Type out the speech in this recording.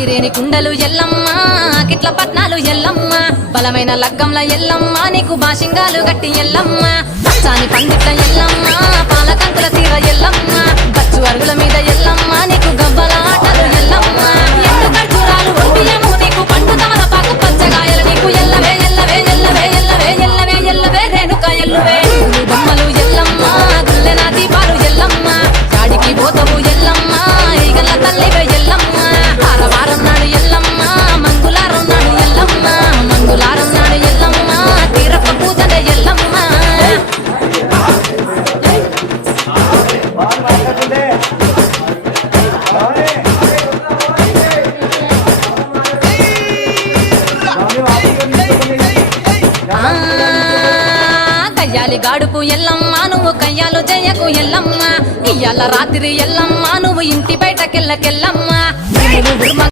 ఐరేని కుండలు ఎల్లమ్మ కిట్ల పట్నాలు ఎల్లమ్మ బలమైన లగ్గంల ఎల్లమ్మ నీకు బాషింగాలు గట్టి ఎల్లమ్మ పచ్చాని పందిట్ల ఎల్లమ్మ పాలకంకుల తీర ఎల్లమ్మ బచ్చు అరుగుల మీద ఎల్లమ్మ నీకు గవ్వల ఆటలు ఎల్లమ్మ ఎండు ఖర్జూరాలు ఒంటియము నీకు పండు తమలపాకు పచ్చగాయలు నీకు ఎల్లవే ఎల్లవే ఎల్లవే ఎల్లవే ఎల్లవే ఎల్లవే రేణుక ఎల్లువే బొమ్మలు ఎల్లమ్మ గుల్లెన దీపాలు ఎల్లమ్మ కాడికి పోతవు ఎల్లమ్మ ఈగల తల్లివే ఎల్లమ్మ ఆరవారం నాడు ఎల్లమ్మ మంగులారం నాడు ఎల్లమ్మ మంగులారం నాడు ఎల్లమ్మ తీరప్ప పూజలే ఎల్లమ్మ కయ్యాలి గాడుపు ఎల్లమ్మ నువ్వు కయ్యాలు చెయ్యకు ఎల్లమ్మ ఇయ్యాల రాత్రి ఎల్లమ్మ నువ్వు ఇంటి బయటకెళ్ళకెళ్ళమ్మ